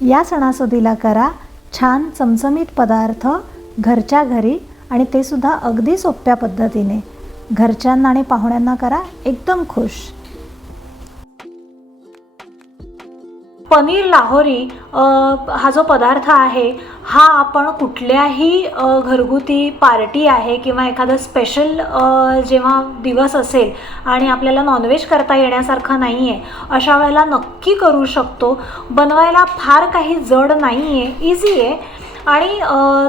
या सणासुदीला करा छान चमचमीत पदार्थ घरच्या घरी, आणि ते सुद्धा अगदी सोप्या पद्धतीने. घरच्यांना आणि पाहुण्यांना करा एकदम खुश. पनीर लाहोरी हा जो पदार्थ आहे हा आपण कुठल्याही घरगुती पार्टी आहे किंवा एखादं स्पेशल जेव्हा दिवस असेल आणि आपल्याला नॉनव्हेज करता येण्यासारखं नाही आहे अशा वेळेला नक्की करू शकतो. बनवायला फार काही जड नाही आहे, इझी आहे. आणि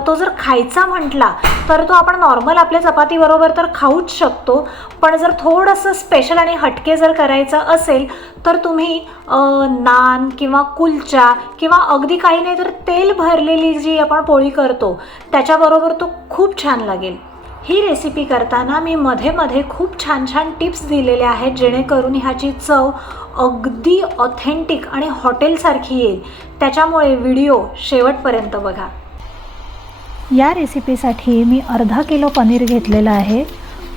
तो जर खायचा म्हटला तर तो आपण नॉर्मल आपल्या चपातीबरोबर तर खाऊच शकतो, पण जर थोडंसं स्पेशल आणि हटके जर करायचं असेल तर तुम्ही नान किंवा कुलचा किंवा अगदी काही नाही तर तेल भरलेली जी आपण पोळी करतो त्याच्याबरोबर तो खूप छान लागेल. ही रेसिपी करताना मी मध्ये मध्ये खूप छान छान टिप्स दिलेल्या आहेत जेणेकरून ह्याची चव अगदी ऑथेंटिक आणि हॉटेलसारखी येईल. त्याच्यामुळे व्हिडिओ शेवटपर्यंत बघा. या रेसिपीसाठी मी अर्धा किलो पनीर घेतलेलं आहे.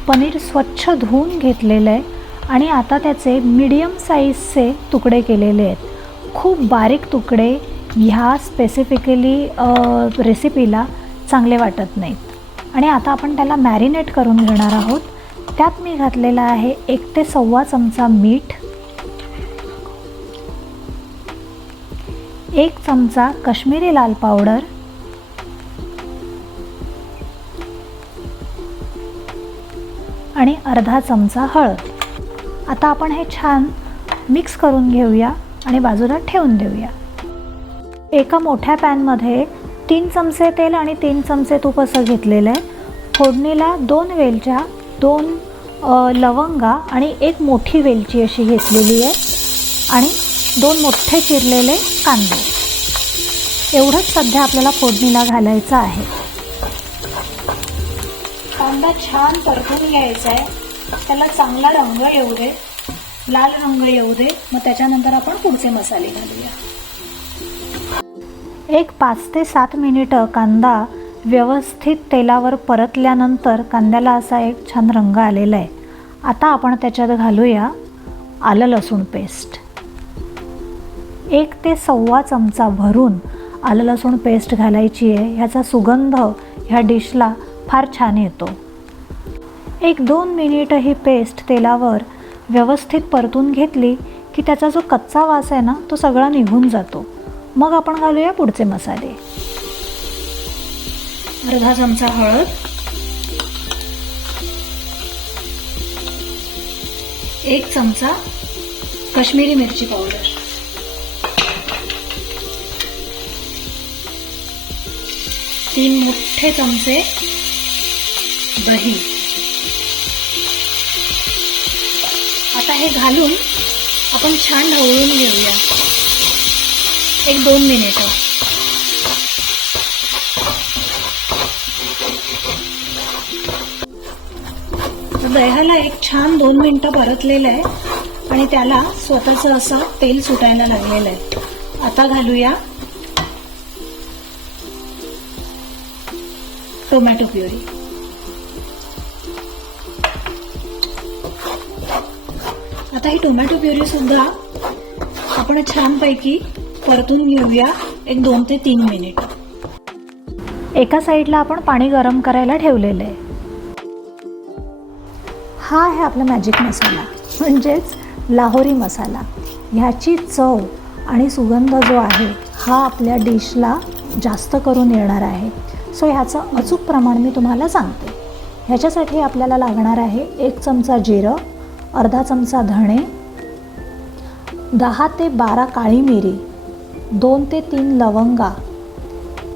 पनीर स्वच्छ धुवून घेतलेलं आहे आणि आता त्याचे मीडियम साईजचे तुकडे केलेले आहेत. खूप बारीक तुकडे ह्या स्पेसिफिकली रेसिपीला चांगले वाटत नाहीत. आणि आता आपण त्याला मॅरिनेट करून घेणार आहोत. त्यात मी घातलेला आहे 1 ते 1.25 चमचा मीठ, 1 चमचा काश्मीरी लाल पावडर, आणि अर्धा चमचा हळद. आता आपण हे छान मिक्स करून घेऊया आणि बाजूला ठेवून देऊया. एका मोठ्या पॅनमध्ये 3 चमचे तेल आणि 3 चमचे तूप असं घेतलेलं आहे. फोडणीला 2 वेलच्या, 2 लवंगा आणि 1 मोठी वेलची अशी घेतलेली आहे आणि 2 मोठे चिरलेले कांदे. एवढंच सध्या आपल्याला फोडणीला घालायचं आहे. कांदा छान परतून घ्यायचा आहे, त्याला चांगला रंग येऊ दे, लाल रंग येऊ दे. मग त्याच्यानंतर आपण पुढचे मसाले घालूया. एक 5 ते 7 मिनिटं कांदा व्यवस्थित तेलावर परतल्यानंतर कांद्याला असा एक छान रंग आलेला आहे. आता आपण त्याच्यात घालूया आलं लसूण पेस्ट. 1 ते 1.25 चमचा भरून आलं लसूण पेस्ट घालायची आहे. ह्याचा सुगंध ह्या डिशला फार छान येतो. 1-2 मिनिटं ही पेस्ट तेलावर व्यवस्थित परतून घेतली की त्याचा जो कच्चा वास आहे ना तो सगळा निघून जातो. मग आपण घालूया पुढचे मसाले. अर्धा चमचा हळद, 1 चमचा काश्मीरी मिरची पावडर, 3 मोठे चमचे दही. आता हे घालून आपण छान ढवळून घेऊया 1-2 मिनिटं. दह्याला एक छान 2 मिनिटं परतलेलं आहे आणि त्याला स्वतःचं असं तेल सुटायला लागलेलं आहे. आता घालूया टोमॅटो प्युरी. आता ही टोमॅटो प्युरी सुद्धा आपण छानपैकी परतून घेऊया 1-2 ते 3 मिनिट. एका साईडला आपण पाणी गरम करायला ठेवलेलं आहे. हा आहे आपला मॅजिक मसाला म्हणजेच लाहोरी मसाला. ह्याची चव आणि सुगंध जो आहे हा आपल्या डिशला जास्त करून येणार आहे. सो ह्याचं अचूक प्रमाण मी तुम्हाला सांगते. ह्याच्यासाठी आपल्याला लागणार आहे 1 चमचा जिरं, अर्धा चमचा धणे, 10 ते 12 काळी मिरी, 2 ते 3 लवंगा,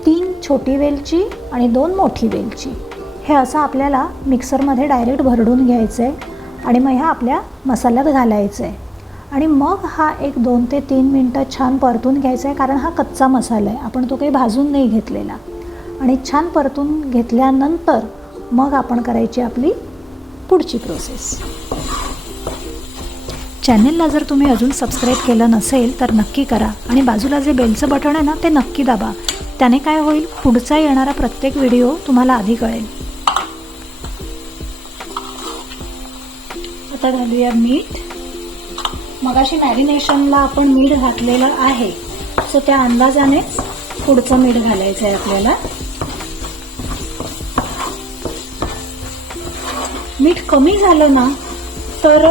3 छोटी वेलची आणि 2 मोठी वेलची. हे असं आपल्याला मिक्सरमध्ये डायरेक्ट भरडून घ्यायचं आहे आणि मग ह्या आपल्या मसाल्यात घालायचं आहे. आणि मग हा 1-2 ते 3 मिनटं छान परतून घ्यायचा आहे, कारण हा कच्चा मसाला आहे, आपण तो काही भाजून नाही घेतलेला. आणि छान परतून घेतल्यानंतर मग आपण करायची आपली पुढची प्रोसेस. चॅनेलला जर तुम्ही अजून सबस्क्राईब केलं नसेल तर नक्की करा आणि बाजूला जे बेलचं बटन आहे ना ते नक्की दाबा. त्याने काय होईल, पुढचा येणारा प्रत्येक व्हिडिओ तुम्हाला आधी कळेल. आता घालूया मीठ. मगाशी मॅरिनेशनला आपण मीठ घातलेलं आहे सो त्या अंदाजाने पुढचं मीठ घालायचं आहे आपल्याला. मीठ कमी झालं ना तर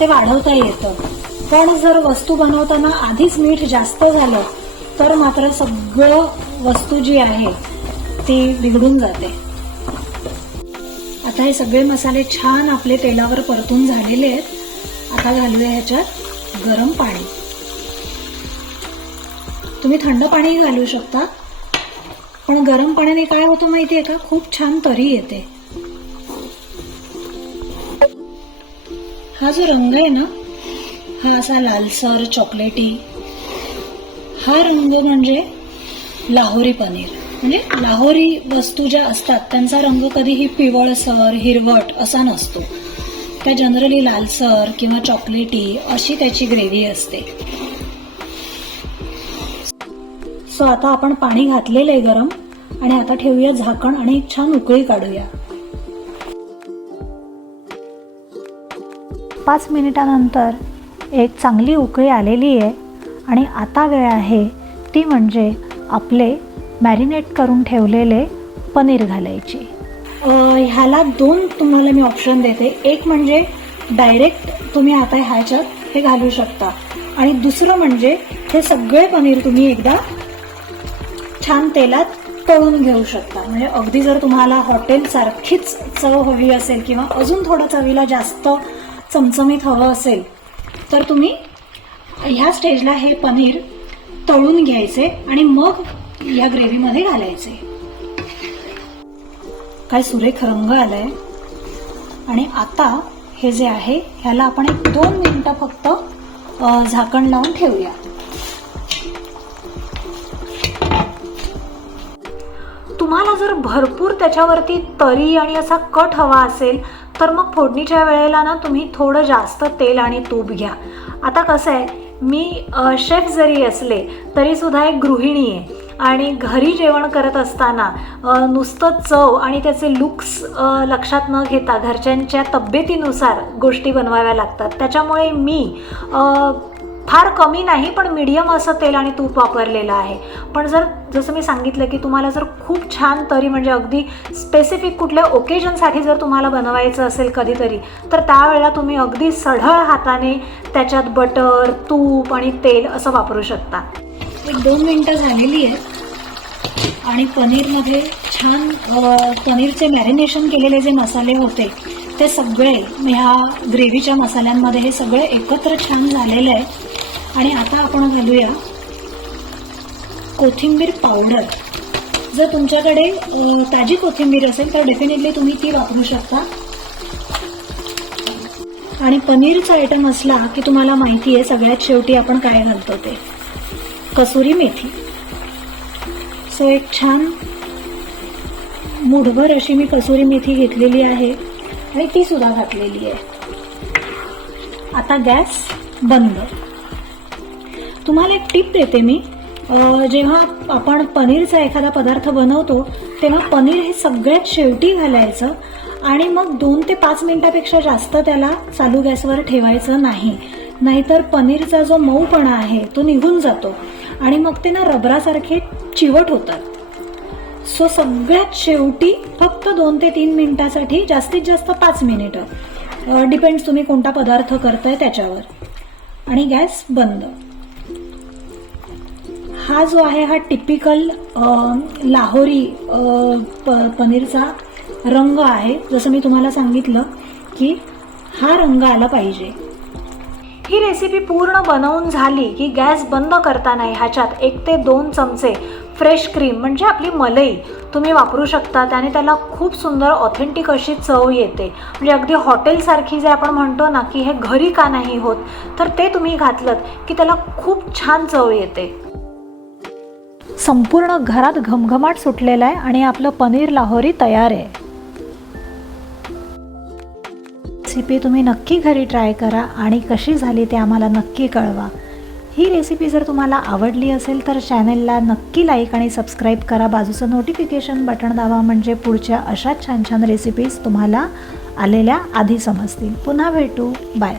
ते वाढवता येतं, पण जर वस्तू बनवताना आधीच मीठ जास्त झालं तर मात्र सगळं वस्तू जी आहे ती बिघडून जाते. आता हे सगळे मसाले छान आपले तेलावर परतून झालेले आहेत. आता घालूया ह्याच्यात गरम पाणी. तुम्ही थंड पाणी घालू शकता, पण गरम पाण्याने काय होतं माहितीये का, खूप छान तरी येते. हा जो रंग आहे ना, हा असा लालसर चॉकलेटी, हा रंग म्हणजे लाहोरी पनीर. म्हणजे लाहोरी वस्तू ज्या असतात त्यांचा रंग कधीही पिवळसर हिरवट असा नसतो. त्या जनरली लालसर किंवा चॉकलेटी अशी त्याची ग्रेव्ही असते. सो आता आपण पाणी घातलेलं आहे गरम, आणि आता ठेवूया झाकण आणि एक छान उकळी काढूया. 5 मिनिटानंतर एक चांगली उकळी आलेली आहे आणि आता वेळ आहे ती म्हणजे आपले मॅरिनेट करून ठेवलेले पनीर घालायची. ह्याला 2 तुम्हाला मी ऑप्शन देते. एक म्हणजे डायरेक्ट तुम्ही आता ह्याच्यात हे घालू शकता, आणि दुसरं म्हणजे हे सगळे पनीर तुम्ही एकदा छान तेलात तळून घेऊ शकता. म्हणजे अगदी जर तुम्हाला हॉटेल सारखीच चव हवी असेल किंवा अजून थोडं चवीला जास्त चमचमीत हवं असेल तर तुम्ही ह्या स्टेजला हे पनीर तळून घ्यायचे आणि मग या ग्रेव्हीमध्ये घालायचे. काय सुरेख रंग आलाय. आणि आता हे जे आहे ह्याला आपण एक 2 मिनिटं फक्त झाकण लावून ठेवूया. तुम्हाला जर भरपूर त्याच्यावरती तरी आणि असा कट हवा असेल तर मग फोडणीच्या वेळेला ना तुम्ही थोडं जास्त तेल आणि तूप घ्या. आता कसं आहे, मी शेफ जरी असले तरी सुद्धा एक गृहिणी आहे, आणि घरी जेवण करत असताना नुसतं चव आणि त्याचे लुक्स लक्षात न घेता घरच्यांच्या तब्येतीनुसार गोष्टी बनवाव्या लागतात. त्याच्यामुळे मी फार कमी नाही पण मीडियम असं तेल आणि तूप वापरलेलं आहे. पण जसं मी सांगितलं की तुम्हाला जर खूप छान तरी म्हणजे अगदी स्पेसिफिक कुठल्या ओकेजनसाठी जर तुम्हाला बनवायचं असेल कधीतरी, तर त्यावेळेला तुम्ही अगदी सढळ हाताने त्याच्यात बटर, तूप आणि तेल असं वापरू शकता. 1-2 मिनिटं झालेली आहेत आणि पनीरमध्ये छान पनीरचे मॅरिनेशन केलेले जे मसाले होते ते सगळे ह्या ग्रेव्हीच्या मसाल्यांमध्ये हे सगळे एकत्र छान झालेले आहे. आणि आता आपण घालूया कोथिंबीर पावडर. जर तुमच्याकडे ताजी कोथिंबीर असेल तर डेफिनेटली तुम्ही ती वापरू शकता. आणि पनीरचा आयटम असला की तुम्हाला माहिती आहे सगळ्यात शेवटी आपण काय घालतो ते कसुरी मेथी. सो एक छान मुठभर अशी मी कसुरी मेथी घेतलेली आहे आणि ती सुद्धा घातलेली आहे. आता गॅस बंद. तुम्हाला एक टिप देते मी, जेव्हा आपण पनीरचा एखादा पदार्थ बनवतो तेव्हा पनीर हे सगळ्यात शेवटी घालायचं आणि मग 2 ते 5 मिनिटापेक्षा जास्त त्याला चालू गॅसवर ठेवायचं नाही, नाहीतर पनीरचा जो मऊपणा आहे तो निघून जातो आणि मग ते ना रबरासारखे चिवट होतात. सो सगळ्यात शेवटी फक्त 2 ते 3 मिनिटासाठी, जास्तीत जास्त 5 मिनिटं, डिपेंड्स तुम्ही कोणता पदार्थ करताय त्याच्यावर. आणि गॅस बंद. हा जो आहे हा टिपिकल लाहोरी पनीरचा रंग आहे. जसं मी तुम्हाला सांगितलं की हा रंग आला पाहिजे. ही रेसिपी पूर्ण बनवून झाली की गॅस बंद करताना ह्याच्यात 1 ते 2 चमचे फ्रेश क्रीम म्हणजे आपली मलाई तुम्ही वापरू शकता. त्याने त्याला खूप सुंदर ऑथेंटिक अशी चव येते. म्हणजे अगदी हॉटेलसारखी जे आपण म्हणतो ना की हे घरी का नाही होत, तर ते तुम्ही घातलं की त्याला खूप छान चव येते. संपूर्ण घरात घमघमाट सुटलेला आहे आणि आपलं पनीर लाहोरी तयार आहे. रेसिपी तुम्ही नक्की घरी ट्राय करा आणि कशी झाली ते आम्हाला नक्की कळवा. ही रेसिपी जर तुम्हाला आवडली असेल तर चॅनलला नक्की लाईक आणि सबस्क्राईब करा. बाजूचं नोटिफिकेशन बटन दाबा म्हणजे पुढच्या अशा छान छान रेसिपीज तुम्हाला आलेल्या आधी समजतील. पुन्हा भेटू. बाय.